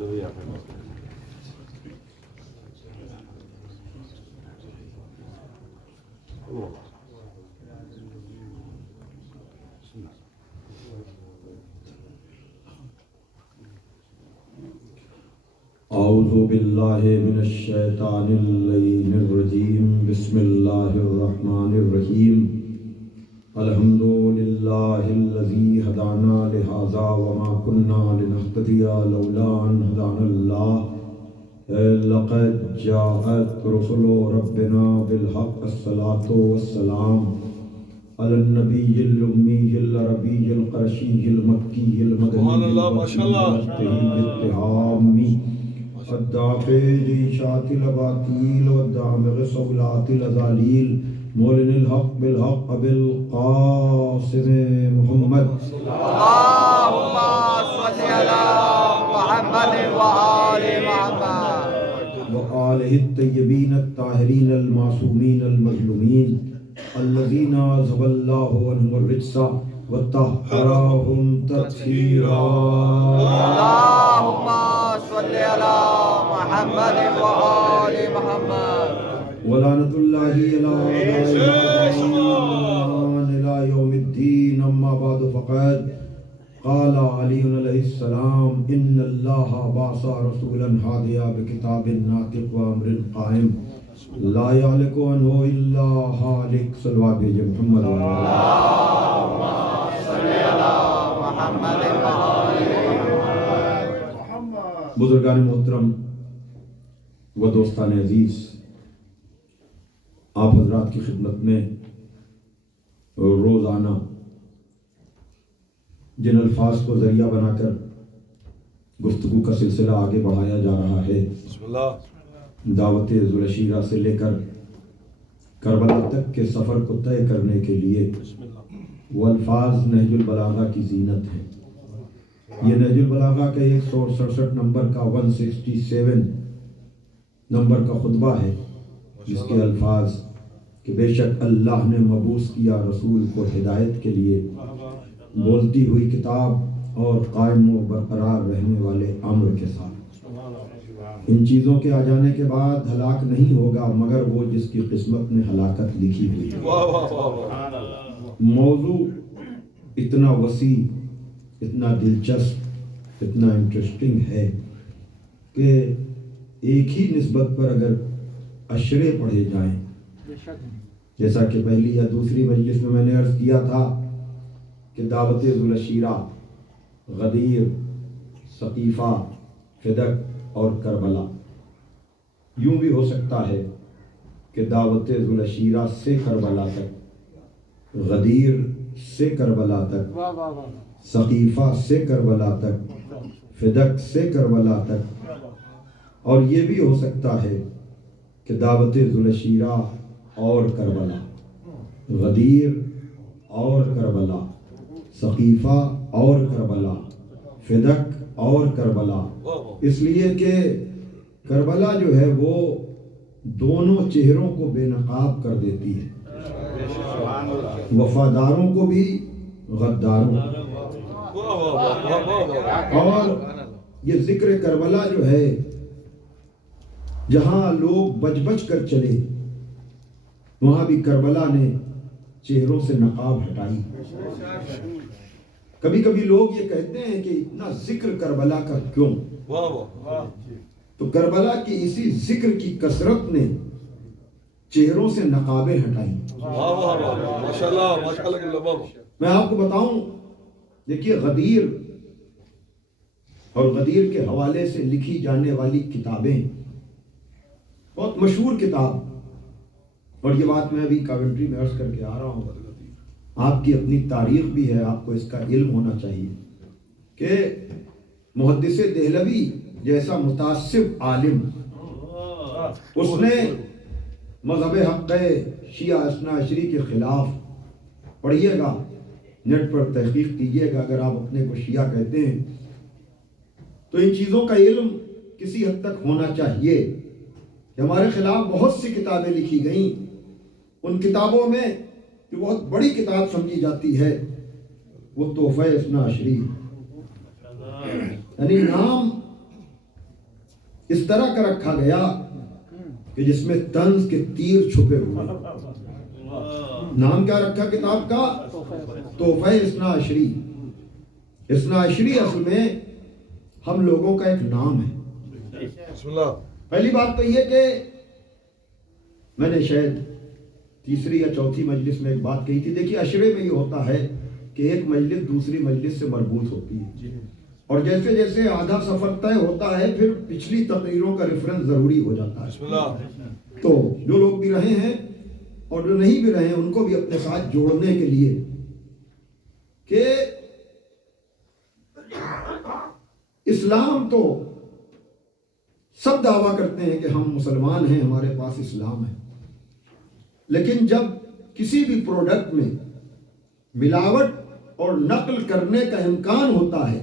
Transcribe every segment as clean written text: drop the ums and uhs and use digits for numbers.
اعوذ باللہ من الشیطان اللعین الرجیم بسم اللہ الرحمن الرحیم الحمد للہ الذی ہدانا لہذا وما کننا لنہتدی لولا ان ہدانا اللہ لقد جاءت رسل ربنا بالحق الصلاة والسلام علی النبی الامی العربی القرشی المکی المدنی الاتحامی الدافع لإشاعة الأباطيل والدامغ صولات الأذاليل مولن الحق بالحق بالقاسم محمد اللهم صل على محمد وآل محمد وآله الطيبين الطاهرين المعصومين المظلومين الذين أذهب الله عنهم الرجس وطهرهم تطهيرا اللهم صل على محمد وآل محمد ولعنة الله إلى يوم الدين أما بعد فقد قال علي عليه السلام إن الله بعث رسولا هاديا بكتاب ناطق وأمر قائم لا يهلك عنه إلا هالك صلوات محمد اللهم صل على محمد وآل محمد بزرگان محترم و دوستان عزیز، آپ حضرات کی خدمت میں روزانہ جن الفاظ کو ذریعہ بنا کر گفتگو کا سلسلہ آگے بڑھایا جا رہا ہے، دعوت ذوالعشیرہ سے لے کر کربلا تک کے سفر کو طے کرنے کے لیے وہ الفاظ نہج البلاغہ کی زینت ہیں۔ یہ نہج البلاغہ کے 167 نمبر کا 167 نمبر کا خطبہ ہے، جس کے الفاظ کہ بے شک اللہ نے مبعوث کیا رسول کو ہدایت کے لیے، بولتی ہوئی کتاب اور قائم و برقرار رہنے والے امر کے ساتھ۔ ان چیزوں کے آ جانے کے بعد ہلاک نہیں ہوگا مگر وہ جس کی قسمت میں ہلاکت لکھی ہوئی ہے۔ موضوع اتنا وسیع، اتنا دلچسپ، اتنا انٹرسٹنگ ہے کہ ایک ہی نسبت پر اگر اشرے پڑھے جائیں، جیسا کہ پہلی یا دوسری مجلس میں نے عرض کیا تھا کہ دعوت ذوالعشیرہ، غدیر، ثقیفہ، فدق اور کربلا، یوں بھی ہو سکتا ہے کہ دعوت ذوالعشیرہ سے کربلا تک، غدیر سے کربلا تک، ثقیفہ سے کربلا تک، فدق سے کربلا تک، اور یہ بھی ہو سکتا ہے کہ دعوت ذوالعشیرہ اور کربلا، غدیر اور کربلا، ثقیفہ اور کربلا، فدق اور کربلا، اس لیے کہ کربلا جو ہے وہ دونوں چہروں کو بے نقاب کر دیتی ہے، وفاداروں کو بھی، غداروں کو۔ اور یہ ذکر کربلا جو ہے، جہاں لوگ بچ بچ کر چلے، وہاں بھی کربلا نے چہروں سے نقاب ہٹائی۔ کبھی کبھی لوگ یہ کہتے ہیں کہ اتنا ذکر کربلا کا کیوں؟ تو کربلا کی اسی ذکر کی کثرت نے چہروں سے نقابیں ہٹائیں۔ میں آپ کو بتاؤں، دیکھیے غدیر اور غدیر کے حوالے سے لکھی جانے والی کتابیں، بہت مشہور کتاب، اور یہ بات میں ابھی کاونٹری میں عرض کر کے آ رہا ہوں، آپ کی اپنی تاریخ بھی ہے، آپ کو اس کا علم ہونا چاہیے کہ محدث دہلوی جیسا متعصب عالم، اس نے مذہب حق شیعہ اثنا عشری کے خلاف، پڑھیے گا، نیٹ پر تحقیق کیجیے گا، اگر آپ اپنے کو شیعہ کہتے ہیں تو ان چیزوں کا علم کسی حد تک ہونا چاہیے کہ ہمارے خلاف بہت سی کتابیں لکھی گئیں۔ ان کتابوں میں جو بہت بڑی کتاب سمجھی جاتی ہے وہ تحفہ اثنا عشری، یعنی نام اس طرح کا رکھا گیا کہ جس میں طنز کے تیر چھپے ہوئے. نام کیا رکھا کتاب کا؟ تحفہ اثنا عشری. اثنا عشری اصل میں ہم لوگوں کا ایک نام ہے. پہلی بات تو یہ کہ میں نے شاید تیسری یا چوتھی مجلس میں ایک بات کہی تھی. دیکھیے عشرے میں یہ ہوتا ہے کہ ایک مجلس دوسری مجلس سے مربوط ہوتی ہے، اور جیسے جیسے آدھا سفر طے ہوتا ہے پھر پچھلی تقریروں کا ریفرنس ضروری ہو جاتا ہے. تو جو لوگ بھی رہے ہیں اور جو نہیں بھی رہے ہیں ان کو بھی اپنے ساتھ جوڑنے کے لیے کہ اسلام تو سب دعویٰ کرتے ہیں کہ ہم مسلمان ہیں، ہمارے پاس اسلام ہے، لیکن جب کسی بھی پروڈکٹ میں ملاوٹ اور نقل کرنے کا امکان ہوتا ہے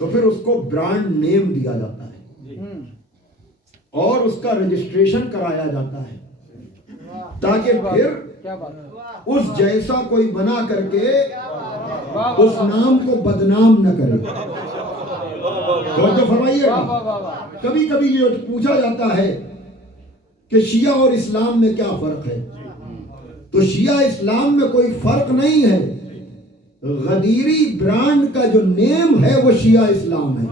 تو پھر اس کو برانڈ نیم دیا جاتا ہے اور اس کا رجسٹریشن کرایا جاتا ہے تاکہ پھر اس جیسا کوئی بنا کر کے اس نام کو بدنام نہ کرے. توجہ فرمائیے گا. کبھی کبھی یہ پوچھا جاتا ہے کہ شیعہ اور اسلام میں کیا فرق ہے، تو شیعہ اسلام میں کوئی فرق نہیں ہے. غدیری برانڈ کا جو نیم ہے وہ شیعہ اسلام ہے.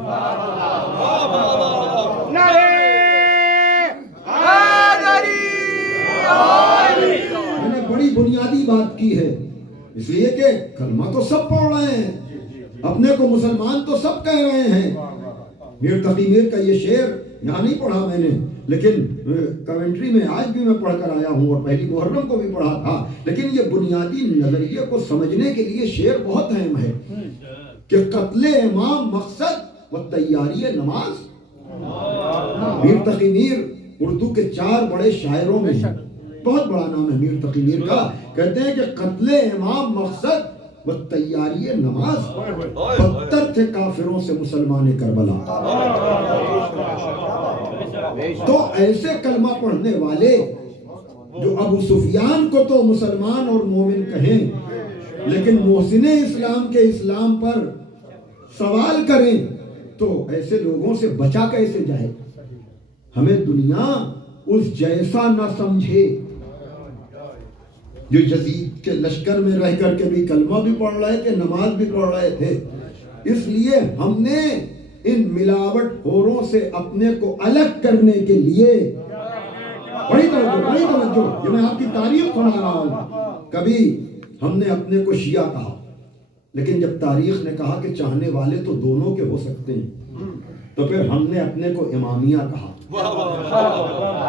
میں نے بڑی بنیادی بات کی ہے، اس لیے کہ کلمہ تو سب پڑھ رہے ہیں، اپنے کو مسلمان تو سب کہہ رہے ہیں. میر تقی میر کا یہ شعر یہاں نہیں پڑھا میں نے، لیکن کمنٹری میں آج بھی میں پڑھ کر آیا ہوں اور پہلی محرم کو بھی پڑھا تھا. لیکن یہ بنیادی نظریے کو سمجھنے کے لیے شعر بہت اہم ہے کہ قتل امام مقصد و تیاری نماز. میر تقی میر اردو کے 4 بڑے شاعروں میں بہت بڑا نام ہے میر تقی میر کا. کہتے ہیں کہ قتل امام مقصد و تیاری نماز، بدتر تھے کافروں سے مسلمان کربلا. تو ایسے کلمہ پڑھنے والے جو ابو سفیان کو تو مسلمان اور مومن کہیں لیکن محسن اسلام کے اسلام پر سوال کریں تو ایسے لوگوں سے بچا کیسے جائے. ہمیں دنیا اس جیسا نہ سمجھے جو یزید کے لشکر میں رہ کر کے بھی کلمہ بھی پڑھ رہے تھے، نماز بھی پڑھ رہے تھے. اس لیے ہم نے ان ملاوٹ خوروں سے اپنے کو الگ کرنے کے لیے بڑی توجہ یہ میں آپ کی تاریخ سنا رہا ہوں. کبھی ہم نے اپنے کو شیعہ کہا، لیکن جب تاریخ نے کہا کہ چاہنے والے تو دونوں کے ہو سکتے ہیں تو پھر ہم نے اپنے کو امامیہ کہا،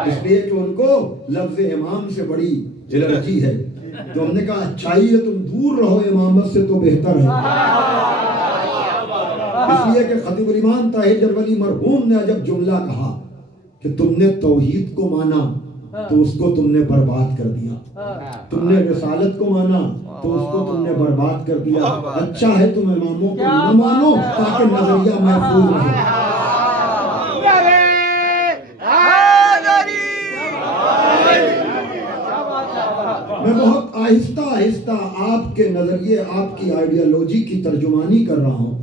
اس لیے کہ ان کو لفظ امام سے بڑی الرجی ہے. تو ہم نے کہا اچھائی ہے تم دور رہو امامت سے تو بہتر ہے. اس لیے کہ خطیب الایمان طاہر جرملی مرحوم نے عجب جملہ کہا کہ تم نے توحید کو مانا تو اس کو تم نے برباد کر دیا، تم نے رسالت کو مانا تو اس کو تم نے برباد کر دیا. اچھا ہے تم اماموں کو نہ مانو تاکہ نظریہ محفوظ رہے. میں بہت آہستہ آہستہ آپ کے نظریے، آپ کی آئیڈیالوجی کی ترجمانی کر رہا ہوں،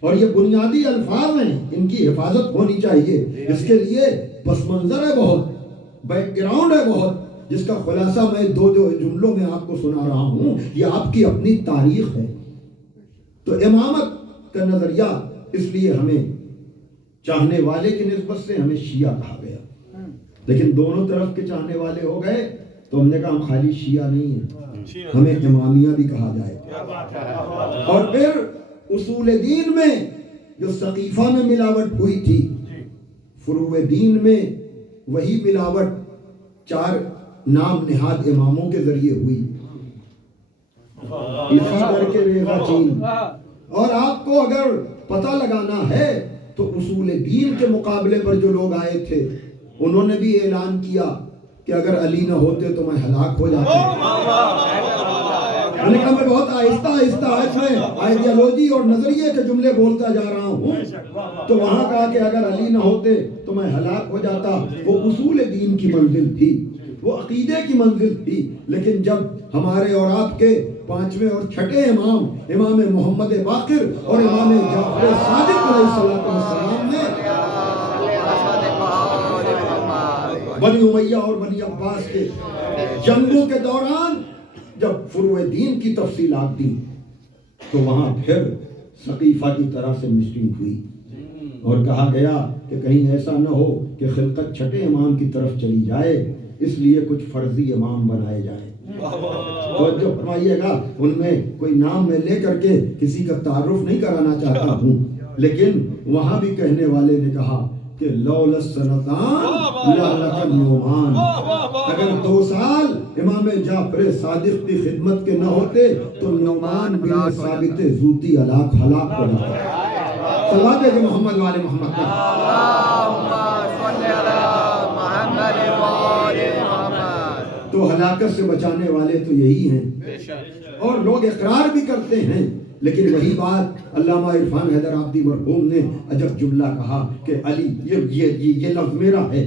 اور یہ بنیادی الفاظ ہیں، ان کی حفاظت ہونی چاہیے. اس کے لیے پس منظر ہے بہت، بیک گراؤنڈ ہے بہت، جس کا خلاصہ میں دو جملوں میں آپ کو سنا رہا ہوں. یہ آپ کی اپنی تاریخ ہے. تو امامت کا نظریہ اس لیے ہمیں چاہنے والے کی نسبت سے ہمیں شیعہ کہا گیا، لیکن دونوں طرف کے چاہنے والے ہو گئے تو ہم نے کہا ہم خالی شیعہ نہیں ہیں، ہمیں امامیہ بھی کہا جائے. اور پھر اصول دین میں جو سقیفہ میں ملاوٹ ہوئی تھی، فروع دین میں وہی ملاوٹ 4 نام نہاد اماموں کے ذریعے ہوئی. اسی کر کے ریزہ چین. اور آپ کو اگر پتہ لگانا ہے تو اصول دین کے مقابلے پر جو لوگ آئے تھے انہوں نے بھی اعلان کیا کہ اگر علی نہ ہوتے تو میں ہلاک ہو جاتا. میں نے کہا میں بہت آہستہ آہستہ میں آئیڈیالوجی اور نظریے کے جملے بولتا جا رہا ہوں. تو وہاں کہا کہ اگر علی نہ ہوتے تو میں ہلاک ہو جاتا. وہ اصول دین کی منزل تھی، وہ عقیدے کی منزل تھی. لیکن جب ہمارے اور آپ کے 5ویں اور 6ٹھے امام، امام محمد باقر اور امام جعفر صادق علیہ السلام نے بنی امیہ اور بنی عباس کے جنگوں کے دوران جب فروع دین کی تفصیلات دی تو وہاں پھر ثقیفہ کی طرح سے میٹنگ ہوئی اور کہا گیا کہ کہیں ایسا نہ ہو کہ خلقت چھٹے امام کی طرف چلی جائے، اس لیے کچھ فرضی امام بنائے جائیں۔ اور جو فرمائیے گا ان میں کوئی نام میں لے کر کے کسی کا تعارف نہیں کرانا چاہتا ہوں، لیکن وہاں بھی کہنے والے نے کہا کہ لولا السنتان لعلک النعمان، اگر 2 سال امام جعفر صادق کی خدمت کے نہ ہوتے تو نعمان بن ثابت زوتی ہلاک ہو جاتا۔ صلوات ہے محمد والے محمد کا۔ اللہم صلی علی محمد وآل محمد۔ تو ہلاکت سے بچانے والے تو یہی ہیں، اور لوگ اقرار بھی کرتے ہیں، لیکن وہی بات علامہ عرفان حیدر عابدی مرحوم نے عجب جملہ کہا کہ علی یہ لفظ میرا ہے،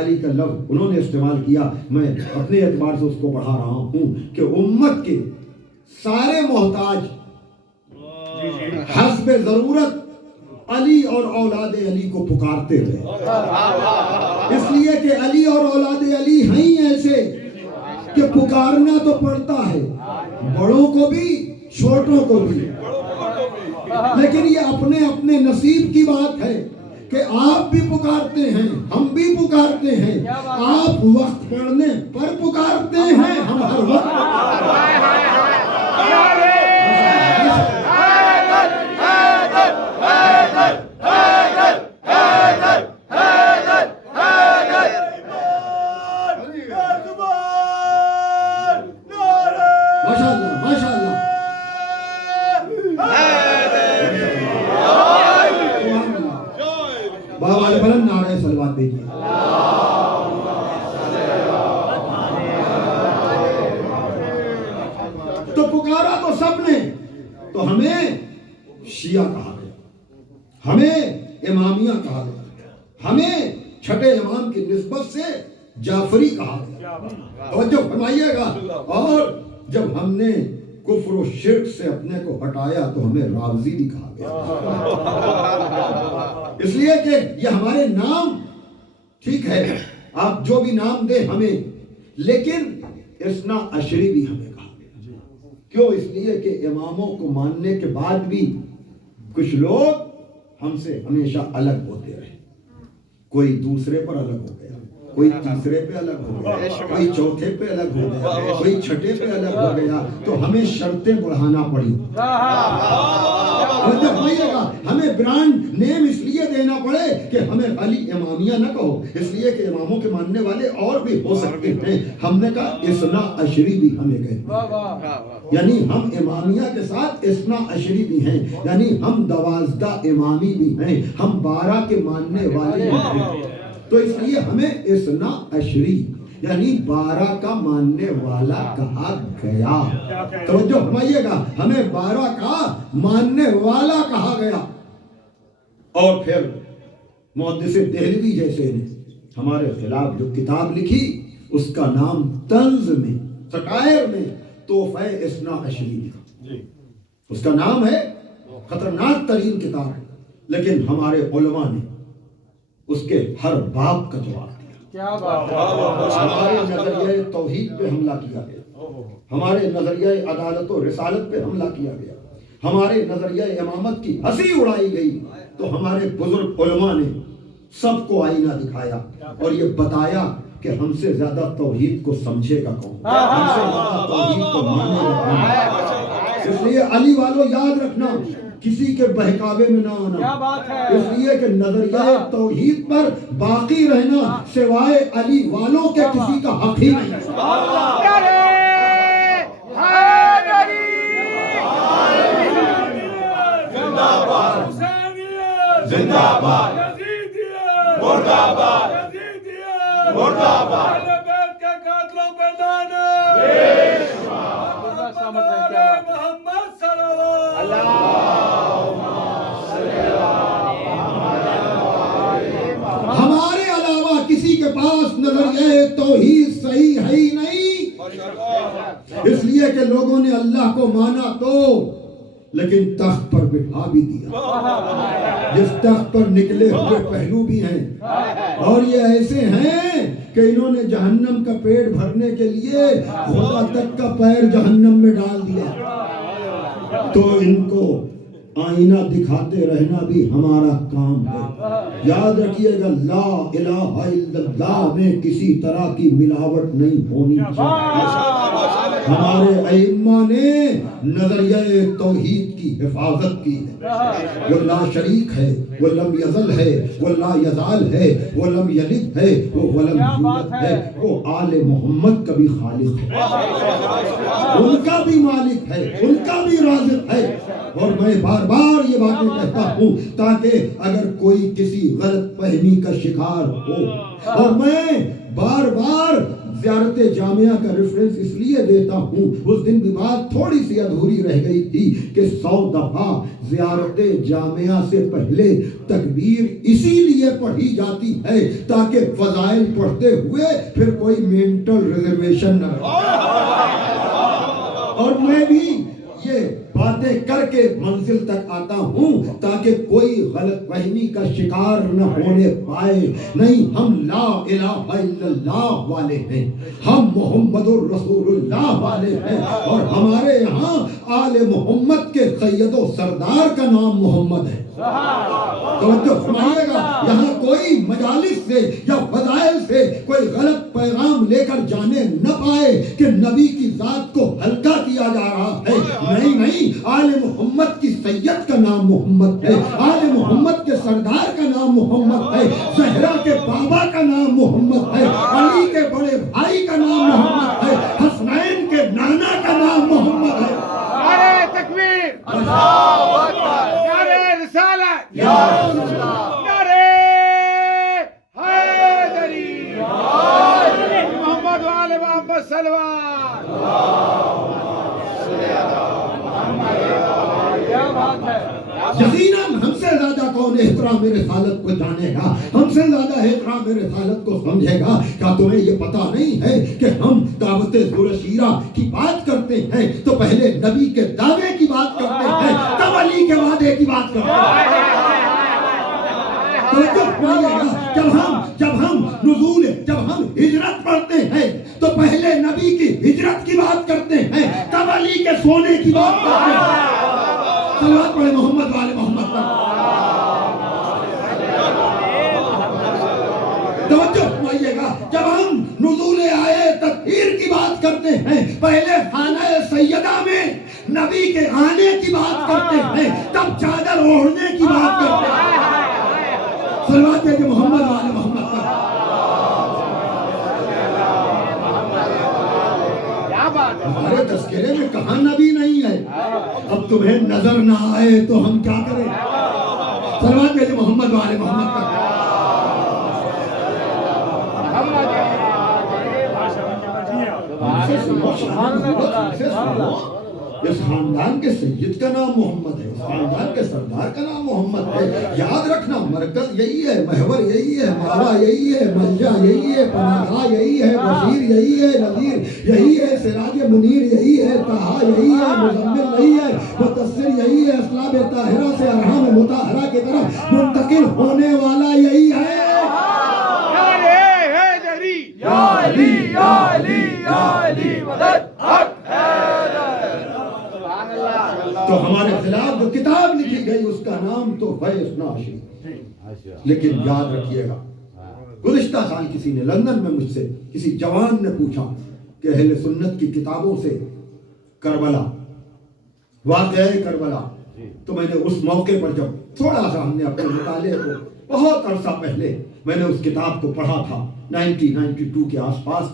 علی کا لفظ انہوں نے استعمال کیا، میں اپنے اعتبار سے اس کو پڑھا رہا ہوں کہ امت کے سارے محتاج حسب ضرورت علی اور اولاد علی کو پکارتے رہے، اس لیے کہ علی اور اولاد علی ہیں ایسے کہ پکارنا تو پڑتا ہے، بڑوں کو بھی چھوٹوں کو بھی، لیکن یہ اپنے اپنے نصیب کی بات ہے کہ آپ بھی پکارتے ہیں، ہم بھی پکارتے ہیں، آپ وقت پڑھنے پر پکارتے ہیں، ہم ہر وقت۔ تو پکارا تو سب نے، تو ہمیں شیعہ کہا گیا، ہمیں امامیہ کہا گیا، ہمیں چھٹے امام کی نسبت سے جعفری کہا گیا۔ توجہ فرمائیے گا، اور جب ہم نے کفر و شرک سے اپنے کو ہٹایا تو ہمیں رافضی بھی کہا گیا، اس لیے کہ یہ ہمارے نام ٹھیک ہے، آپ جو بھی نام دیں ہمیں، لیکن اثنا عشری بھی ہمیں کہا گیا۔ کیوں؟ اس لیے کہ اماموں کو ماننے کے بعد بھی کچھ لوگ ہم سے ہمیشہ الگ ہوتے رہے، کوئی دوسرے پر الگ ہو گیا، کوئی تیسرے پہ الگ ہو گیا، کوئی چوتھے پہ الگ ہو گیا، کوئی چھٹے پہ الگ ہو گیا، تو ہمیں شرطیں بڑھانا پڑی۔ ہمیں برانڈ نیم اس لیے دینا پڑے کہ ہمیں علی امامیہ نہ کہو، اس لیے کہ اماموں کے ماننے والے اور بھی ہو سکتے ہیں۔ ہم نے کہا اثنا عشری بھی ہمیں کہتے ہیں، یعنی ہم امامیہ کے ساتھ اثنا عشری بھی ہیں، یعنی ہم 12 امامی بھی ہیں، ہم 12 کے ماننے والے ہیں، تو اس لیے ہمیں اثنا عشری یعنی 12 کا ماننے والا کہا گیا۔ توجہ فرمائیے گا، ہمیں 12 کا ماننے والا کہا گیا۔ اور پھر محدث دہلوی جیسے نے ہمارے خلاف جو کتاب لکھی، اس کا نام طنز میں، سٹائر میں تحفہ اثنا عشری لکھا، اس کا نام ہے، خطرناک ترین کتاب ہے، لیکن ہمارے علماء نے اس کے ہر باب کا جواب دیا۔ ہمارے نظریہ توحید پہ حملہ کیا گیا، ہمارے نظریہ عدالت و رسالت پہ حملہ کیا گیا، ہمارے نظریہ امامت کی ہنسی اڑائی گئی، تو ہمارے بزرگ علماء نے سب کو آئینہ دکھایا اور یہ بتایا کہ ہم سے زیادہ توحید کو سمجھے گا کون، ہم سے زیادہ توحید کو مانے گا کون۔ اس لیے علی والوں یاد رکھنا، کسی کے بہکاوے میں نہ آنا، اس لیے کہ نظریہ توحید پر باقی رہنا سوائے علی والوں کے کسی کا حق ہی نہیں۔ زندہ باد، مرد آباد، مرد آباد، ہمارے علاوہ کسی کے پاس نظریہ توحید صحیح ہے ہی نہیں، اس لیے کہ لوگوں نے اللہ کو مانا تو لیکن تخت پر بٹھا بھی دیا، جس تخت پر نکلے ہوئے پہلو بھی ہیں، اور یہ ایسے ہیں کہ انہوں نے جہنم کا پیٹ بھرنے کے لیے خدا تک کا پیر جہنم میں ڈال دیا، تو ان کو آئینہ دکھاتے رہنا بھی ہمارا کام ہے۔ یاد رکھیے گا لا الہ الا اللہ میں کسی طرح کی ملاوٹ نہیں ہونی چاہیے۔ ہمارے ائمہ نے نظریہ توحید کی حفاظت کی ہے، وہ لا شریک ہے، وہ لم یزل ہے، وہ لا یزال ہے، وہ لم یلد ہے، وہ ولم یولد ہے، وہ آل محمد کا بھی خالق ہے، ان کا بھی مالک ہے، ان کا بھی رازق ہے۔ اور میں بار بار یہ باتیں کہتا ہوں تاکہ اگر کوئی کسی غلط فہمی کا شکار ہو، اور میں بار بار زیارت جامعہ کا ریفرنس اس لیے دیتا ہوں، اس دن بھی بات تھوڑی سی ادھوری رہ گئی تھی کہ 100 دفعہ زیارت جامعہ سے پہلے تکبیر اسی لیے پڑھی جاتی ہے تاکہ فضائل پڑھتے ہوئے پھر کوئی مینٹل ریزرویشن نہ رہے۔ اور میں بھی یہ باتیں کر کے منزل تک آتا ہوں تاکہ کوئی غلط فہمی کا شکار نہ ہونے پائے۔ نہیں، ہم لا الہ الا اللہ والے ہیں، ہم محمد الرسول اللہ والے ہیں، اور ہمارے یہاں آل محمد کے سید و سردار کا نام محمد ہے۔ توجہ فرمائیے گا، یہاں کوئی مجالس سے یا فضائل سے کوئی غلط پیغام لے کر جانے نہ پائے کہ نبی کی ذات کو ہلکا کیا جا رہا ہے۔ نہیں نہیں، آل محمد کی سید کا نام محمد ہے، آل محمد کے سردار کا نام محمد ہے، زہرا کے بابا کا نام محمد ہے، علی کے بڑے بھائی کا نام محمد ہے، حسنین کے نانا کا نام محمد ہے۔ نعرہ تکبیر، اللہ اکبر، نعرہ رسالت، یا رسول اللہ، نعرہ حیدری، محمد و آل محمد صلوات، کیا بات ہے۔ یقیناً ہم سے زیادہ کون احترام رسالت کو جانے گا، ہم سے زیادہ احترام رسالت کو سمجھے گا۔ کیا تمہیں یہ پتا نہیں ہے کہ ہم دعوت ذوالشیرہ کی بات کرتے ہیں تو پہلے نبی کے دعوے کی بات کرتے ہیں، تب علی کے وعدے کی بات کرتے ہیں۔ جب ہم ہجرت پڑھتے ہیں تو پہلے نبی کی ہجرت کی بات کرتے ہیں، تب علی کے سونے کی بات کرتے ہیں۔ صلوات پڑھے محمد والے محمد پر۔ توجہ فرمائیے گا، جب ہم نزول آئے تطہیر کی بات کرتے ہیں، پہلے خانہ سیدہ میں نبی کے آنے کی بات کرتے ہیں، تب چادر اوڑھنے کی بات کرتے ہیں۔ صلوات پڑھے محمد والے محمد پر۔ ہمارے تذکرے میں کہاں نبی نہیں ہے؟ اب تمہیں نظر نہ آئے تو ہم کیا کریں؟ صلوات پڑھے محمد والے محمد پر۔ اس خاندان کے سید کا نام محمد ہے، اس خاندان کے سردار کا نام محمد ہے۔ یاد رکھنا، مرکز یہی ہے، محور یہی ہے، ماوا یہی ہے، ملجا یہی ہے، پناہگاہ یہی ہے، بشیر یہی ہے، نذیر یہی ہے، سراج منیر یہی ہے، طہا یہی ہے، مزمل یہی ہے، مدثر یہی ہے، اسلام طاہرہ سے ارحام مطہرہ کی طرف منتقل ہونے والا یہی ہے۔ یا علی یا علی یا علی مدد حق حیدر۔ تو ہمارے خلاف جو کتاب لکھی گئی اس کا نام تو فیض ناشی۔ لیکن یاد رکھیے گا، گزشتہ سال کسی نے لندن میں مجھ سے کسی جوان نے پوچھا کہ اہل سنت کی کتابوں سے کربلا، واقعہ کربلا، تو میں نے اس موقع پر جب تھوڑا سا ہم نے اپنے مطالعے کو بہت عرصہ پہلے میں نے اس کتاب کو پڑھا تھا 1992 کے آس پاس،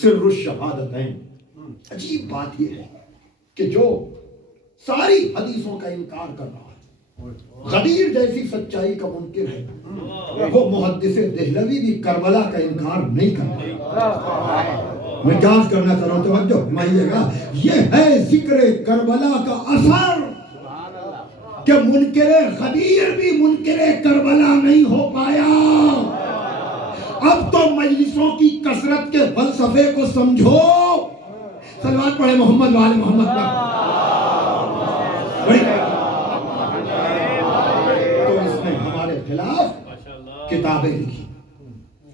سر الشہادتین۔ عجیب بات یہ ہے کہ جو ساری حدیثوں کا انکار کر رہا ہے، غدیر جیسی سچائی کا منکر ہے، وہ محدث دہلوی بھی کربلا کا انکار نہیں کرتا۔ میں جانچ کرنا چاہ رہا ہوں، توجہ فرمائیے گا، یہ ہے ذکر کربلا کا اثر کہ منکر غدیر بھی منکر کربلا نہیں ہو پایا۔ اب تو مجلسوں کی کثرت کے فلسفے کو سمجھو۔ صلوات پڑھے محمد والے محمد پر۔ تو اس نے ہمارے خلاف کتابیں لکھی،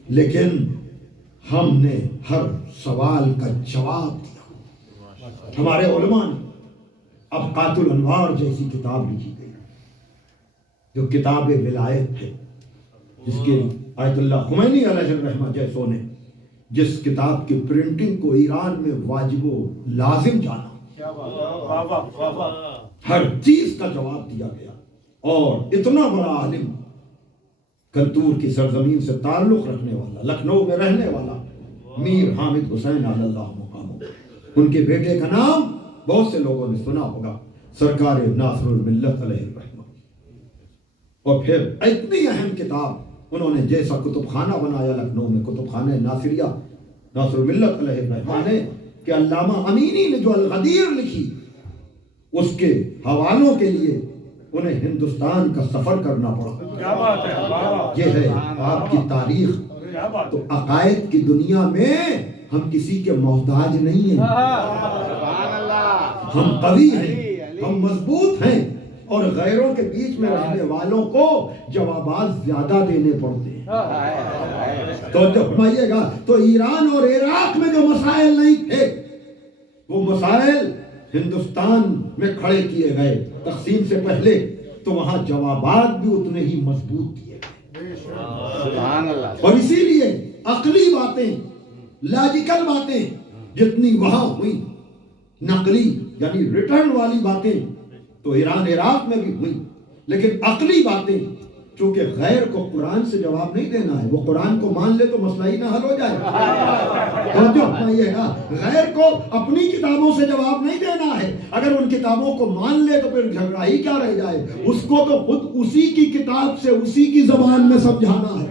لیکن ہم نے ہر سوال کا جواب دیا. ہمارے علماء نے ابقات الانوار جیسی کتاب لکھی گئی جو کتاب ولایت ہے، جس کے آیت اللہ خمینی علیہ الرحمہ جیسوں نے جس کتاب کی پرنٹنگ کو ایران میں واجب و لازم جانا، ہر چیز کا جواب دیا گیا. اور اتنا بڑا عالم، کنتور کی سرزمین سے تعلق رکھنے والا، لکھنؤ میں رہنے والا میر حامد حسین علی اللہ مقامہ، ان کے بیٹے کا نام بہت سے لوگوں نے سنا ہوگا، سرکار ناصر الملت علیہ الرحمہ. اور پھر اتنی اہم کتاب انہوں نے جیسا کتب خانہ بنایا لکھنؤ میں، کتب خانہ ناصریہ ناصر الملت علیہ الرحمہ نے، کہ علامہ امینی نے جو الغدیر لکھی، اس کے حوالوں کے لیے انہیں ہندوستان کا سفر کرنا پڑا. یہ ہے آپ کی تاریخ. تو عقائد کی دنیا میں ہم کسی کے محتاج نہیں ہیں. ہم قوی ہیں، ہم مضبوط ہیں، اور غیروں کے بیچ میں رہنے والوں کو جوابات زیادہ دینے پڑتے ہیں. تو جو فرمائیے گا، تو ایران اور عراق میں جو مسائل نہیں تھے، وہ مسائل ہندوستان میں کھڑے کیے گئے تقسیم سے پہلے، تو وہاں جوابات بھی اتنے ہی مضبوط دیے گئے. سبحان اللہ. اور اسی لیے عقلی باتیں، لاجیکل باتیں جتنی وہاں ہوئی، نقلی یعنی ریٹرن والی باتیں تو ایران عراق میں بھی ہوئی، لیکن عقلی باتیں چونکہ غیر کو قرآن سے جواب نہیں دینا ہے، وہ قرآن کو مان لے تو مسئلہ ہی نہ حل ہو جائے. غیر کو اپنی کتابوں سے جواب نہیں دینا ہے. اگر ان کتابوں کو مان لے تو پھر جھگڑا ہی کیا رہ جائے. اس کو تو خود اسی کی کتاب سے اسی کی زبان میں سمجھانا ہے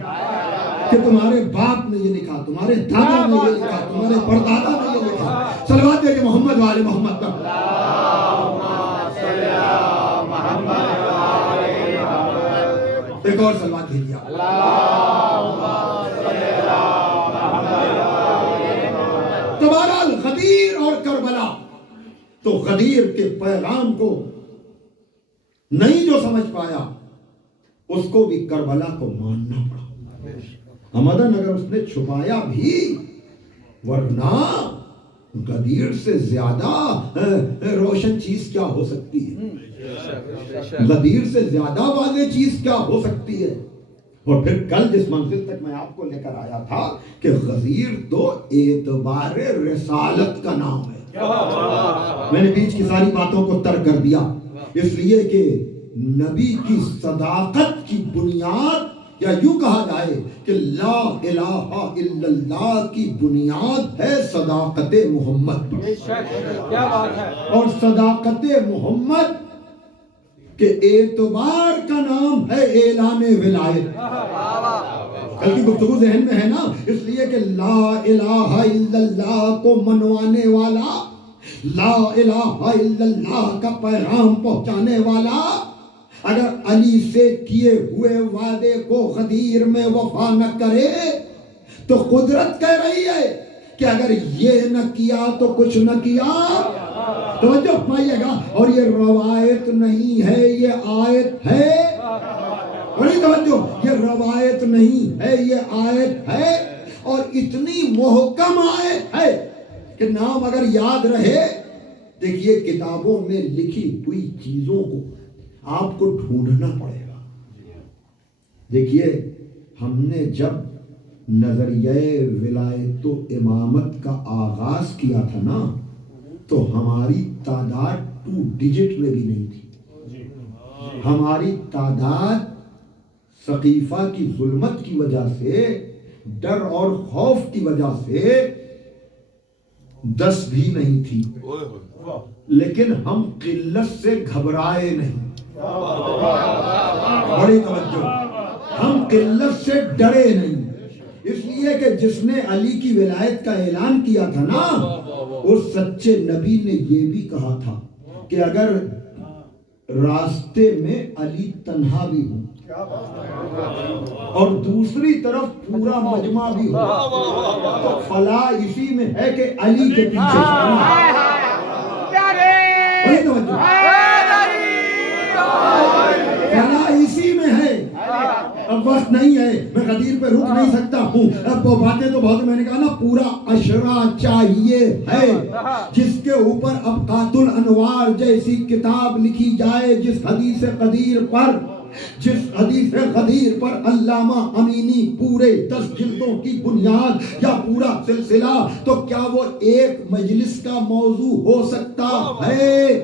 کہ تمہارے باپ نے یہ لکھا، تمہارے دادا نے یہ لکھا، تمہارے پردادا نے یہ لکھا. صلوات دے کہ محمد والے محمد کا. ایک اور صلوات بھیجیے. تو بہرحال غدیر اور کربلا، تو غدیر کے پیغام کو نہیں جو سمجھ پایا، اس کو بھی کربلا کو ماننا پڑا. مدن اگر اس نے چھپایا بھی، ورنہ غدیر سے زیادہ روشن چیز کیا ہو سکتی ہے، غدیر سے زیادہ واضح چیز کیا ہو سکتی ہے. اور پھر کل جس منزل تک میں آپ کو لے کر آیا تھا کہ غدیر تو اعتبار رسالت کا نام ہے. میں نے بیچ کی ساری باتوں کو ترک کر دیا، اس لیے کہ نبی کی صداقت کی بنیاد، یا یوں کہا جائے کہ لا الہ الا اللہ کی بنیاد ہے صداقت محمد پر. اور صداقت محمد کے اعتبار کا نام ہے اعلان ولایت. کل کی گفتگو ذہن میں ہے نا، اس لیے کہ لا الہ الا اللہ کو منوانے والا، لا الہ الا اللہ کا پیغام پہنچانے والا، اگر علی سے کیے ہوئے وعدے کو غدیر میں وفا نہ کرے تو قدرت کہہ رہی ہے کہ اگر یہ نہ کیا تو کچھ نہ کیا. توجہ پائیے گا. اور یہ روایت نہیں ہے، یہ آیت ہے. بڑی توجہ، یہ روایت نہیں ہے، یہ آیت ہے. اور اتنی محکم آیت ہے کہ نام اگر یاد رہے، دیکھیے کتابوں میں لکھی ہوئی چیزوں کو آپ کو ڈھونڈنا پڑے گا. دیکھیے ہم نے جب نظریہ ولایت و امامت کا آغاز کیا تھا نا، تو ہماری تعداد 2 ڈیجٹ میں بھی نہیں تھی. ہماری تعداد سقیفہ کی ظلمت کی وجہ سے، ڈر اور خوف کی وجہ سے 10 بھی نہیں تھی. لیکن ہم قلت سے گھبرائے نہیں. بڑی توجہ، ہم قلت سے ڈرے نہیں. اس لیے کہ جس نے علی کی ولایت کا اعلان کیا تھا نا، اس سچے نبی نے یہ بھی کہا تھا کہ اگر راستے میں علی تنہا بھی ہوں اور دوسری طرف پورا مجمع بھی ہو، تو فلاح اسی میں ہے کہ علی کے پیچھے فلاح اسی میں ہے. اب وقت نہیں ہے، میں غدیر پہ رک نہیں سکتا ہوں. اب وہ باتیں تو بہت، میں نے کہا نا پورا اشرا چاہیے ہے جس کے اوپر ابقات الانوار جیسی کتاب لکھی جائے، جس حدیث قدیر پر علامہ امینی پورے 10 جلدوں کی بنیاد یا پورا سلسلہ، تو کیا وہ ایک مجلس کا موضوع ہو سکتا ہے؟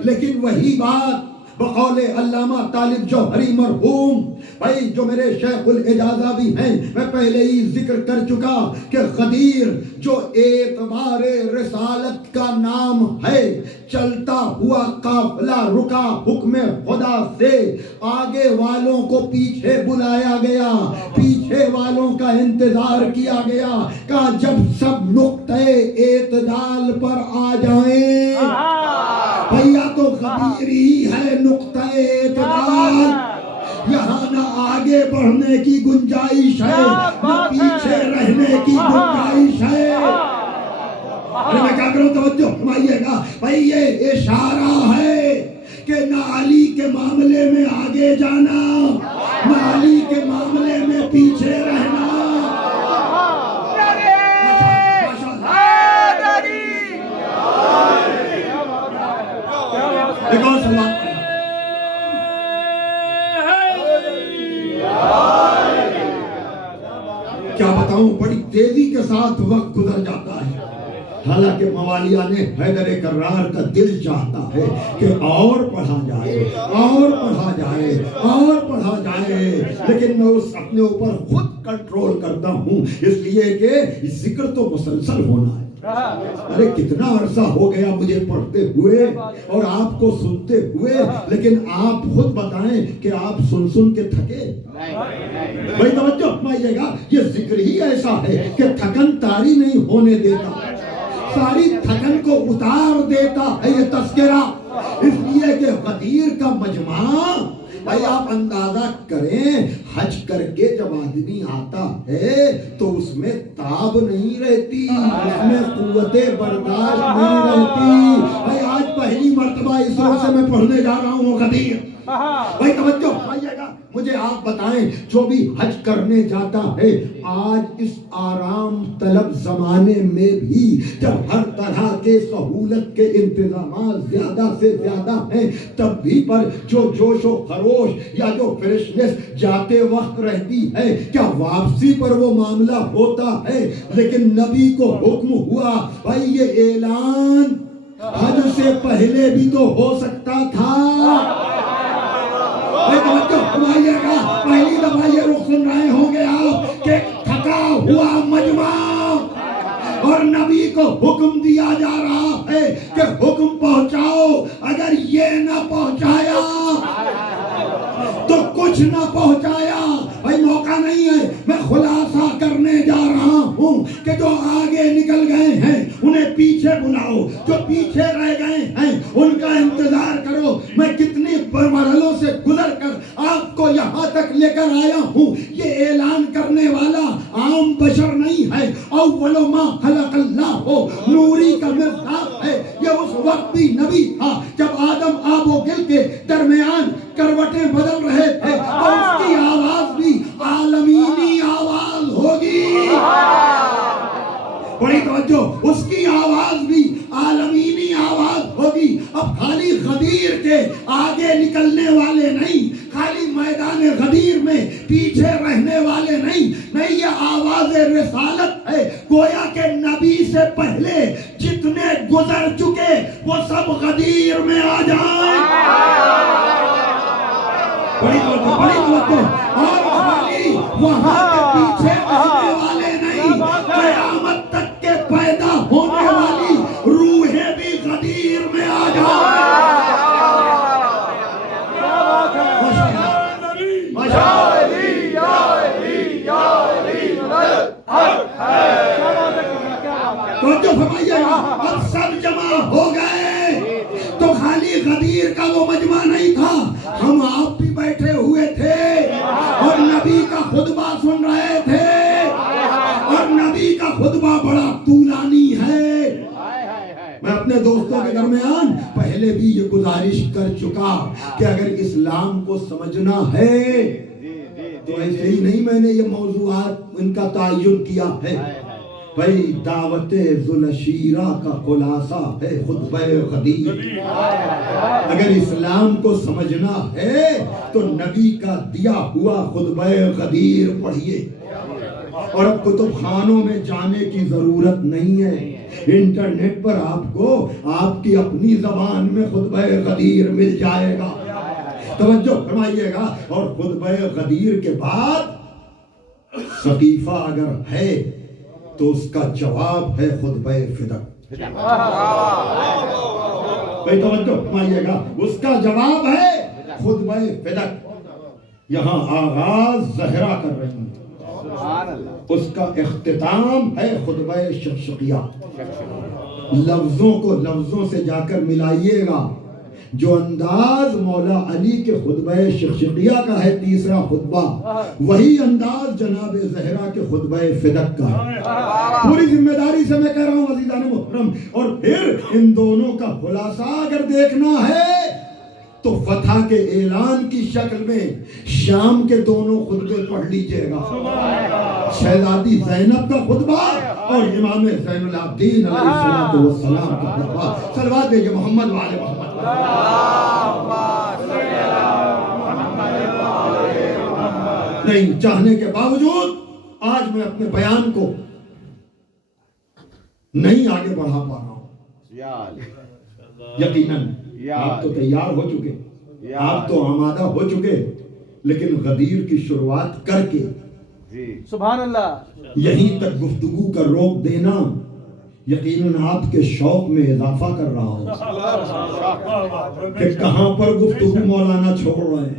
لیکن وہی بات بقول علامہ طالب جوہری مرحوم، بھائی جو میرے شیخ الاجازہ بھی ہیں، میں پہلے ہی ذکر کر چکا کہ غدیر جو اعتبار رسالت کا نام ہے، چلتا ہوا قافلہ رکا حکم خدا سے، آگے والوں کو پیچھے بلایا گیا، پیچھے والوں کا انتظار کیا گیا، کہا جب سب نقطۂ اعتدال پر آ جائیں، بھیا تو غدیر ہی ہے نقطۂ اعتدال، یہاں نہ آگے بڑھنے کی گنجائش ہے نہ پیچھے رہنے کی گنجائش ہے. میں کیا کروں، توجہ فرمائیے گا بھائی، یہ اشارہ ہے کہ نہ علی کے معاملے میں آگے جانا نہ علی کے معاملے میں پیچھے رہنا. ایک اور سوال، کیا بتاؤں، بڑی تیزی کے ساتھ وقت گزر جاتا ہے، حالانکہ موالیہ نے حیدر کرار کا دل چاہتا ہے کہ اور پڑھا جائے اور پڑھا جائے اور پڑھا جائے، لیکن میں اس اپنے اوپر خود کنٹرول کرتا ہوں، اس لیے کہ ذکر تو مسلسل ہونا ہے. ارے کتنا عرصہ ہو گیا مجھے پڑھتے ہوئے اور آپ کو سنتے ہوئے، لیکن آپ خود بتائیں کہ آپ سن سن کے تھکے؟ بھائی توجہ فرمائیے گا، یہ ذکر ہی ایسا ہے کہ تھکن طاری نہیں ہونے دیتا، ساری تھکن کو اتار دیتا ہے یہ تذکرہ. اس لیے کہ غدیر کا مجمع، بھائی آپ اندازہ کریں، حج کر کے جب آدمی آتا ہے تو اس میں تاب نہیں رہتی، اس میں قوت برداشت نہیں رہتی. بھائی آج پہلی مرتبہ اس طرح سے میں پڑھنے جا رہا ہوں غدیر. بھائی توجہ فرمائیے گا، مجھے آپ بتائیں جو بھی حج کرنے جاتا ہے آج اس آرام طلب زمانے میں بھی، جب ہر طرح کے سہولت کے انتظامات زیادہ سے زیادہ ہیں، تب بھی پر جو جوش و خروش یا جو فریشنس جاتے وقت رہتی ہے، کیا واپسی پر وہ معاملہ ہوتا ہے؟ لیکن نبی کو حکم ہوا، بھائی یہ اعلان حج سے پہلے بھی تو ہو سکتا تھا. پہلی دفعہ یہ رخ سن رہے ہوں گے آپ کہ تھکا ہوا مجمع اور نبی کو حکم دیا جا رہا ہے کہ حکم پہنچاؤ، اگر یہ نہ پہنچایا تو کچھ نہ پہنچایا. بھائی موقع نہیں ہے، میں خلاصہ کرنے جا رہا ہوں کہ جو آگے نکل گئے ہیں انہیں پیچھے بلاؤ، جو پیچھے رہ گئے ہیں ان کا انتظار کرو. میں کتنی مرحلوں سے گزر کر آپ کو یہاں تک لے کر آیا ہوں. یہ اعلان کرنے والا عام بشر نہیں ہے، اول ما خلق اللہ نوری کا مصداق ہے. یہ اس وقت بھی نبی تھا جب آدم آب و گل کے درمیان کروٹیں بدل رہے تھے، اور اس کی آواز بھی عالمینی آواز ہوگی. بڑی توجہ، اس کی آواز بھی عالمینی آواز ہوگی. اب خالی غدیر کے آگے نکلنے والے نہیں، خالی میدان غدیر میں پیچھے رہنے والے نہیں، یہ آواز رسالت ہے. گویا کہ نبی سے پہلے جتنے گزر چکے وہ سب غدیر میں آ جائیں. بڑی توجہ، اور خالی وہاں کے پیچھے رہنے والے نہیں، قیامت تک کے پیدا ہونے والی روحیں بھی غدیر میں آ جائیں. توجہ فرمائیے گا، اب سب جمع ہو گئے تو خالی غدیر کا وہ مجمع نہیں تھا، ہم آپ بھی بیٹھے ہوئے تھے اور نبی کا خطبہ سن رہے تھے، اور نبی کا خطبہ بڑا طولانی ہے. میں اپنے دوستوں کے درمیان پہلے بھی یہ گزارش کر چکا کہ اگر اسلام کو سمجھنا ہے تو ایسے ہی نہیں میں نے یہ موضوعات ان کا تعین کیا ہے بھائی دعوت ذوالشیرہ کا خلاصہ ہے خطبہ غدیر. اگر اسلام کو سمجھنا ہے تو نبی کا دیا ہوا خطبہ غدیر پڑھیے. اور اب کتب خانوں میں جانے کی ضرورت نہیں ہے, انٹرنیٹ پر آپ کو آپ کی اپنی زبان میں خطبہ غدیر مل جائے گا. توجہ فرمائیے گا. اور خطبہ غدیر کے بعد سقیفہ اگر ہے تو اس کا جواب ہے خطبہ فدق. بھائی توجہ فرمائیے گا, اس کا جواب ہے خطبہ فدق. یہاں آغاز زہرا کر رہی ہیں, اس کا اختتام ہے خطبہ شقشقیہ. لفظوں کو لفظوں سے جا کر ملائیے گا. جو انداز مولا علی کے خطبہ شقشقیہ کا ہے تیسرا خطبہ, وہی انداز جناب زہرا کے خطبہ فدق کا ہے. پوری ذمہ داری سے میں کہہ رہا ہوں عزیزان محترم. اور پھر ان دونوں کا خلاصہ اگر دیکھنا ہے تو فتح کے اعلان کی شکل میں شام کے دونوں خطبے پڑھ لیجئے گا. شہزادی زینب کا خطبہ اور امام زین العابدین علیہ السلام کا خطبہ. صلوات دیجئے محمد وعلى محمد. نہیں چاہنے کے باوجود آج میں اپنے بیان کو نہیں آگے بڑھا پا رہا ہوں. یقیناً آپ تو تیار ہو چکے, آپ تو آمادہ ہو چکے, لیکن غدیر کی شروعات کر کے سبحان اللہ یہیں تک گفتگو کا روک دینا یقیناً آپ کے شوق میں اضافہ کر رہا ہوں کہ کہاں پر گفتگو مولانا چھوڑ رہے ہیں,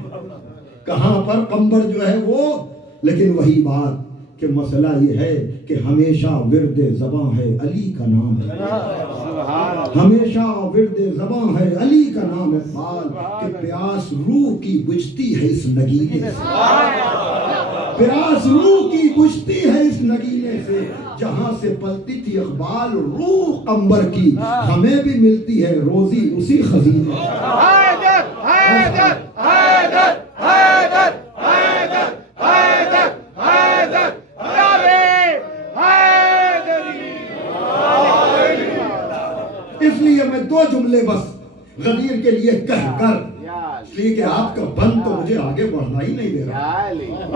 کہاں پر قمبر جو ہے وہ. لیکن وہی بات کہ مسئلہ یہ ہے کہ ہمیشہ ورد زباں ہے علی کا نام ہے, ہمیشہ ورد زباں ہے علی کا نام ہے. بال کہ پیاس روح کی بجھتی ہے اس نگینے سے, پیاس روح کی بجھتی ہے اس نگینے سے. جہاں سے پلتی تھی اقبال روح قمبر کی, ہمیں بھی ملتی ہے روزی اسی خزینے. حیدر حیدر حیدر حیدر حیدر حیدر حیدر اس لیے میں دو جملے بس غدیر کے لیے کہہ کر, اس لیے کہ آپ کا بند تو مجھے آگے بڑھنا ہی نہیں دے رہا.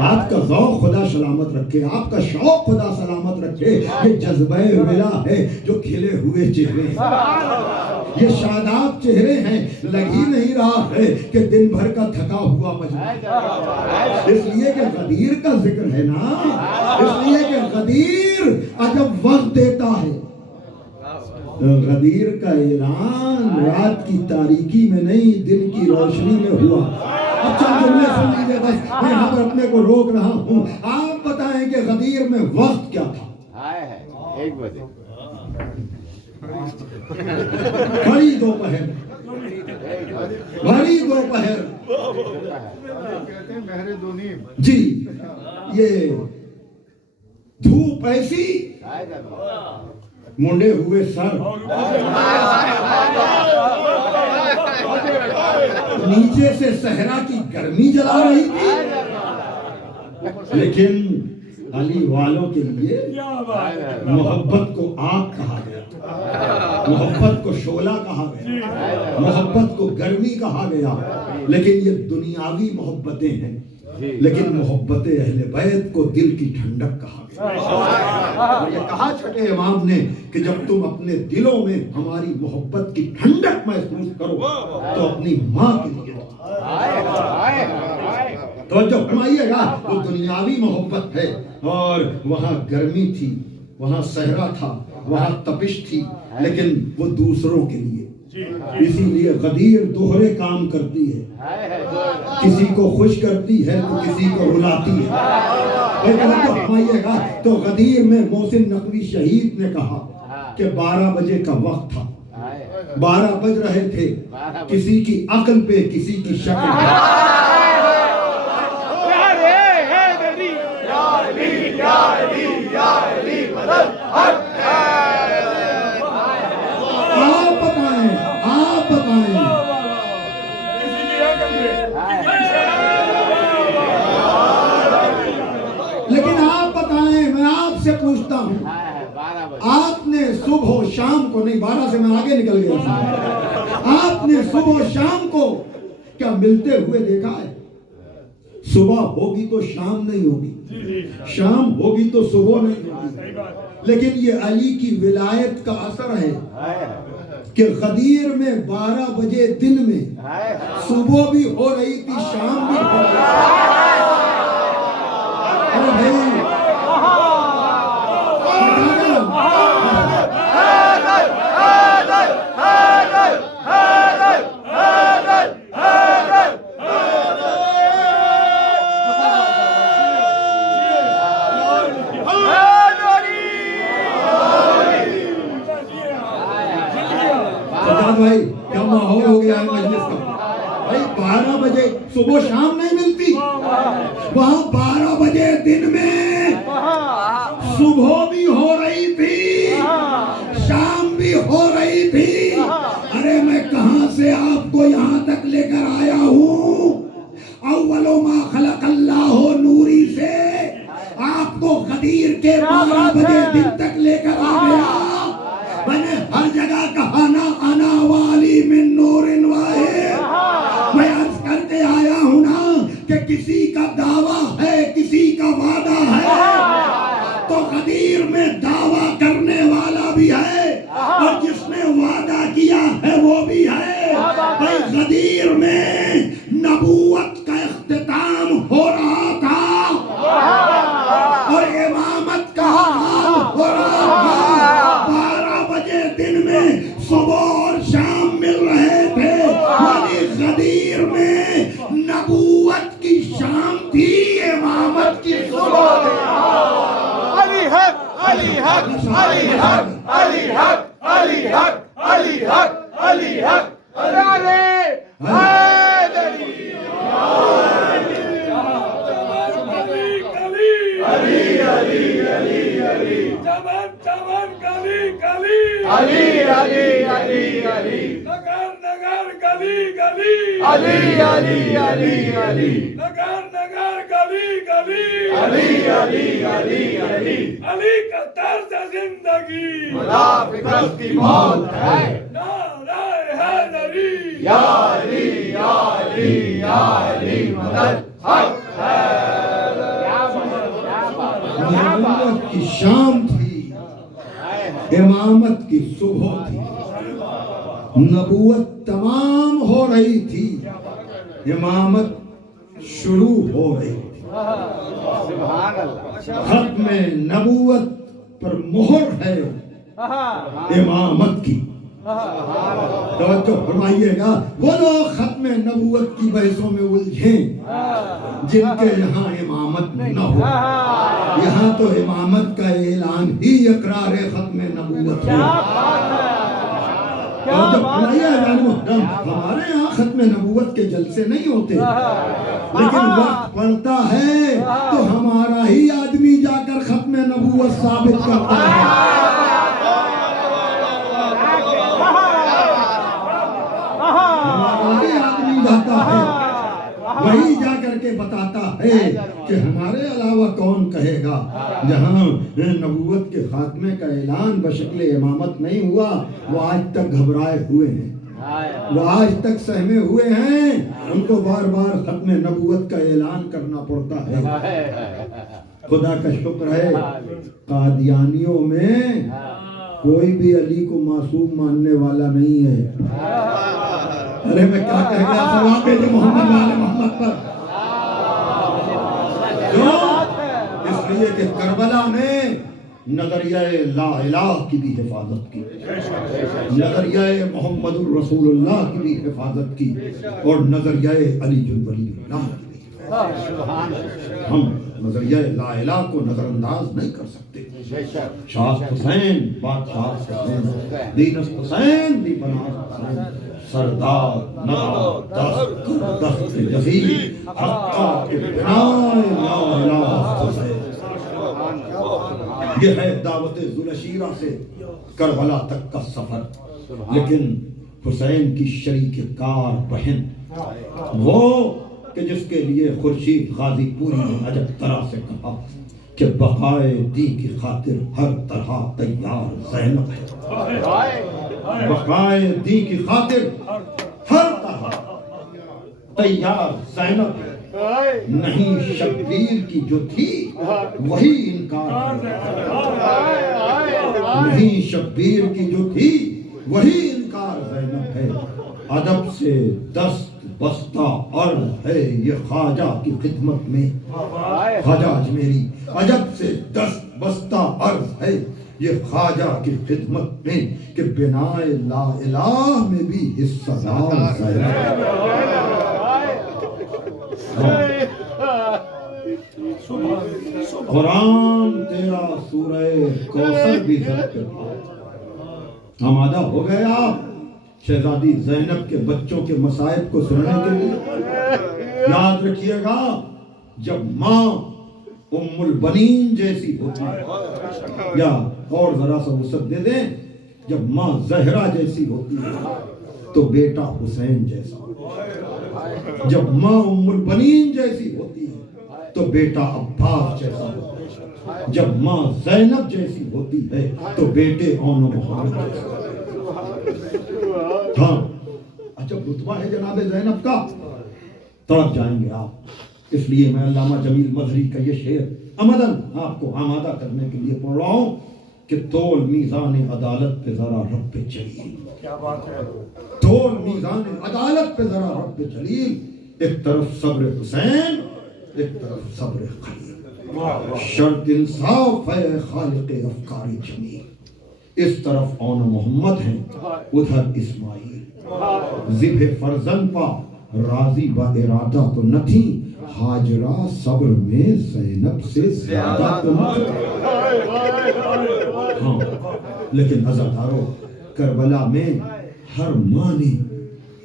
آپ کا ذوق خدا سلامت رکھے, آپ کا شوق خدا سلامت رکھے. یہ جذبہ ولا ہے جو کھلے ہوئے چہرے ہیں, یہ شاداب چہرے ہیں, لگ ہی نہیں رہا ہے کہ دن بھر کا تھکا ہوا مجموعہ. اس لیے کہ غدیر کا ذکر ہے نا, اس لیے کہ غدیر عجب وقت دیتا ہے. غدیر کا اعلان رات کی تاریکی میں نہیں دن کی روشنی میں ہوا. اب چند جملے سن لیجیے بس, میں یہاں پر اپنے کو روک رہا ہوں. آپ بتائیں کہ غدیر میں وقت کیا تھا؟ 1 بجے بھری دوپہر, بھری دوپہر جی. یہ دھوپ ایسی, منڈے ہوئے سر, نیچے سے صحرا کی گرمی جلا رہی تھی, لیکن علی والوں کے لیے محبت کو آگ کہا گیا, محبت کو شعلہ کہا گیا, محبت کو گرمی کہا گیا. لیکن یہ دنیاوی محبتیں ہیں, لیکن محبت اہل بیت کو دل کی ٹھنڈک کہا گیا. یہ کہا چھٹے امام نے کہ جب تم اپنے دلوں میں ہماری محبت کی ٹھنڈک محسوس کرو تو اپنی ماں کے لیے توجہ فرمائیے گا. وہ دنیاوی محبت ہے, اور وہاں گرمی تھی, وہاں صحرا تھا, وہاں تپش تھی, لیکن وہ دوسروں کے لیے. اسی لیے غدیر دوہرے کام کرتی ہے, کسی کو خوش کرتی ہے تو کسی کو رلاتی ہے. فرمائیے گا تو غدیر میں محسن نقوی شہید نے کہا کہ 12 بجے کا وقت تھا, 12 بج رہے تھے, کسی کی عقل پہ کسی کی شکل آپ بتائیں آپ سے پوچھتا ہوں 12 بجے آپ نے صبح و شام کو نہیں 12 سے میں آگے نکل گیا آپ نے صبح و شام کو کیا ملتے ہوئے دیکھا ہے؟ صبح ہوگی تو شام نہیں ہوگی شام ہوگی تو صبح نہیں ہوگی لیکن یہ علی کی ولایت کا اثر ہے کہ غدیر میں 12 بجے دن میں صبح بھی ہو رہی تھی شام بھی ہو رہی تھی بھائی کیا ماحول ہو گیا ہے مجلس کا بھائی 12 بجے صبح شام نہیں ملتی وہاں 12 بجے دن میں صبح بھی ہو رہی تھی شام بھی ہو رہی تھی ارے میں کہاں سے آپ کو یہاں تک لے کر آیا ہوں اول ما خلق اللہ نوری سے آپ کو غدیر کے 12 بجے دن تک لے کر آ گیا میں نے ہر جگہ کہا نا انا والی من نور واحد میں عرض کر کے آیا ہوں نا کہ کسی کا دعویٰ ہے کسی کا وعدہ ہے تو غدیر میں دعویٰ کرنے والا بھی ہے اور جس نے وعدہ کیا ہے وہ بھی ہے بھائی غدیر میں نبوت کا اختتام ہو رہا تھا اور امامت کا ہو رہا تھا 12 بجے دن میں صبح اور شام مل رہے تھے یعنی غدیر میں نبوت کی شام تھی امامت کی صبح تھی علی حق علی حق علی حق علی حق علی حق علی حق علی حق نعرہ حیدری علی علی علی علی چمن چمن گلی گلی علی علی علی علی نگر نگر گلی گلی علی علی علی علی نگر نگر گلی گلی علی علی علی علی علی کا طرز زندگی بلا فکر کی موت ہے نعرہ حیدری یا علی یا علی یا علی مدد حق نبوت کی شام تھی امامت کی صبح تھی نبوت تمام ہو رہی تھی امامت شروع ہو رہی تھی سبحان اللہ ختم نبوت پر مہر ہے امامت کی توجہ فرمائیے گا وہ لوگ ختم نبوت کی بحثوں میں الجھیں جن کے یہاں امامت نہ ہو یہاں تو امامت کا اعلان ہی اقرار ختم نبوت ہے توجہ فرمائیے اعلان محترم ہمارے یہاں ختم نبوت کے جلسے نہیں ہوتے لیکن وقت پڑتا ہے تو ہمارا ہی آدمی جا کر ختم نبوت ثابت کرتا ہے جاتا ہے وہی جا کر کے بتاتا ہے کہ ہمارے علاوہ کون کہے گا جہاں نبوت کے خاتمے کا اعلان بشکل امامت نہیں ہوا وہ آج تک گھبرائے ہوئے ہیں وہ آج تک سہمے ہوئے ہیں ان کو بار بار ختم نبوت کا اعلان کرنا پڑتا ہے خدا کا شکر ہے قادیانیوں میں کوئی بھی علی کو معصوم ماننے والا نہیں ہے ارے میں کیا کہہ گیا سواب ہے جو محمد والے محمد پر کیوں اس لیے کہ کربلا نے نظریہ لا الہ کی بھی حفاظت کی نظریہ محمد الرسول اللہ کی بھی حفاظت کی اور نظریہ علی الولی اللہ کی بھی ہم نظریہ لا الہ کو نظر انداز نہیں کر سکتے شاہ حسین بادشاہ حسین دینس حسین دی بناس حسین سردار ندا دست جزیر حقا کے بنائے لا الہ حسین یہ ہے دعوت ذوالشیرہ سے کربلا تک کا سفر لیکن حسین کی شریک کار بہن وہ کہ جس کے لیے خورشید غازی پوری نے عجب طرح سے کہا کہ بقائے دی کی خاطر ہر طرح تیار زینب ہے، بقائے دی کی خاطر ہر طرح تیار زینب ہے، نہیں شبیر کی جو تھی وہی انکار ہے، نہیں شبیر کی جو تھی وہی انکار زینب ہے، ادب سے دست بستہ عرض ہے یہ خواجہ کی خدمت میں، خواجہ اجمیری عجب سے دست بستہ عرض ہے یہ خواجہ کی خدمت میں کہ بنائے لا الہ میں بھی حصہ دار زینب ہے۔ قرآن تیرا سورہ کوثر بھی ضبط تھا۔ آمادہ ہو گئے آپ شہزادی زینب کے بچوں کے مصائب کو سننے کے لیے؟ یاد رکھیے گا جب ماں ام البنین جیسی ہوتی ہے، یا اور ذرا سا وسعت دے دیں، جب ماں زہرا جیسی ہوتی ہے تو بیٹا حسین جیسا ہوتا ہے، جب ماں ام البنین جیسی ہوتی ہے تو بیٹا عباس جیسا ہوتا ہے، جب ماں زینب جیسی ہوتی ہے تو بیٹے اون و محمد جیسا ہوتا ہے۔ ہاں عجب رتبہ ہے جناب زینب کا، تڑپ جائیں گے آپ۔ اس لیے میں علامہ جمیل مظہری کا یہ شعر عمدن آپ کو آمادہ کرنے کے لیے پڑھ رہا ہوں کہ تول میزان عدالت پہ ذرا رب جلیل، کیا بات ہے، تول میزان عدالت پہ ذرا رب جلیل، ایک طرف صبر حسین ایک طرف صبر خلیل، شرط انصاف ہے خالق افکار جمیل، اس طرف اون محمد ہیں ادھر اسماعیل، ذبح فرزند پا راضی با ارادہ تو نہ تھی، ہاجرہ صبر میں زینب سے زیادہ تو نہ تھی۔ ہاں لیکن عزادارو کربلا میں ہر ماں نے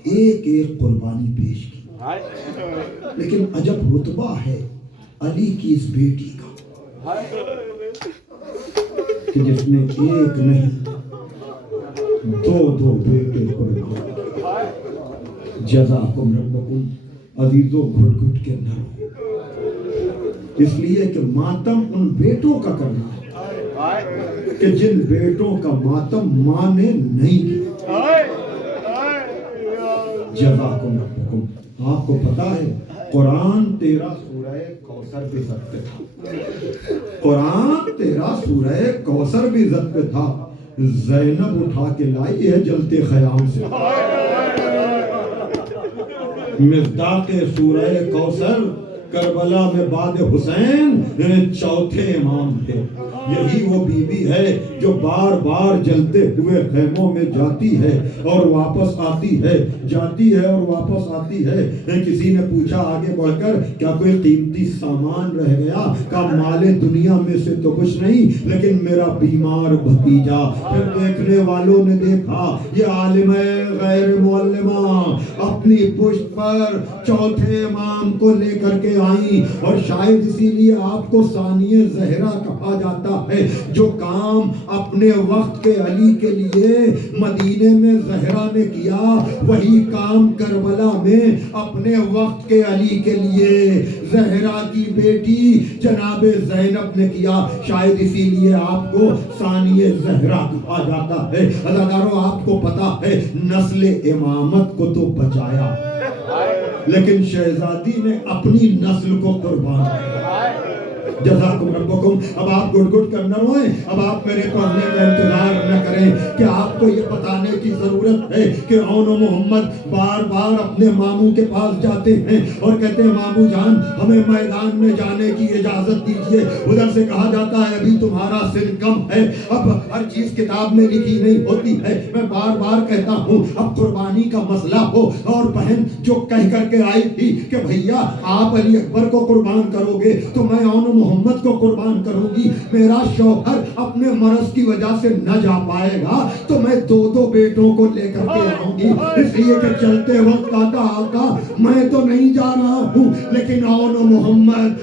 ایک ایک قربانی پیش کی، لیکن عجب رتبہ ہے علی کی اس بیٹی کا کہ جس نے ایک نہیں دو بیٹے قربان کیے۔ جزاکم ربکم عزیزو گھٹ گھٹ کے نہ رو، اس لیے کہ ماتم ان بیٹوں کا کرنا ہے کہ جن بیٹوں کا ماتم ماں نے نہیں کیا۔ جزاکم ربکم، آپ کو پتا ہے قرآن تیرا سورہ کوثر بھی ضبط پہ تھا، قرآن تیرا سورہ کوثر بھی ضبط پہ تھا، زینب اٹھا کے لائی ہے جلتے خیام سے۔ مصداق سورہ کوثر کربلا میں بعد حسین چوتھے امام تھے، یہی وہ بی بی ہے جو بار بار جلتے ہوئے خیموں میں جاتی ہے اور واپس آتی ہے، جاتی ہے اور واپس آتی ہے۔ کسی نے پوچھا آگے بڑھ کر کیا کوئی قیمتی سامان رہ گیا؟ کہا مال دنیا میں سے تو کچھ نہیں لیکن میرا بیمار بھتیجا۔ پھر دیکھنے والوں نے دیکھا یہ عالم غیر معلمہ اپنی پشت پر چوتھے امام کو لے کر کے آئی، اور شاید اسی لیے آپ کو ثانیہ زہرا کہا جاتا ہے۔ جو کام اپنے وقت کے علی کے لیے مدینے میں زہرا نے کیا، وہی کام کربلا میں اپنے وقت کے علی کے لیے زہرا کی بیٹی جناب زینب نے کیا، شاید اسی لیے آپ کو ثانیہ زہرا کہا جاتا ہے۔ عزادارو آپ کو پتا ہے نسل امامت کو تو بچایا لیکن شہزادی نے اپنی نسل کو قربان کیا۔ جزاکم ربکم۔ اب آپ گھٹ گھٹ کر نہ روئیں، اب آپ میرے پڑھنے کا انتظار نہ کریں کہ آپ کو یہ بتانے کی ضرورت ہے کہ اون و محمد بار بار اپنے ماموں کے پاس جاتے ہیں اور کہتے ہیں ماموں جان ہمیں میدان میں جانے کی اجازت دیجیے۔ ادھر سے کہا جاتا ہے ابھی تمہارا سن کم ہے، اب ہر چیز کتاب میں لکھی نہیں ہوتی ہے۔ میں بار بار کہتا ہوں اب قربانی کا مسئلہ ہو، اور بہن جو کہہ کر کے آئی تھی کہ بھیا آپ علی اکبر کو قربان کرو گے تو میں اون و محمد کو قربان کروں گی، میرا شوہر اپنے مرض کی وجہ سے نہ جا پائے گا تو میں دو بیٹوں کو لے کر کے آؤں گی، اس لیے کہ چلتے وقت آقا میں تو نہیں جا رہا ہوں لیکن اون و محمد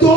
2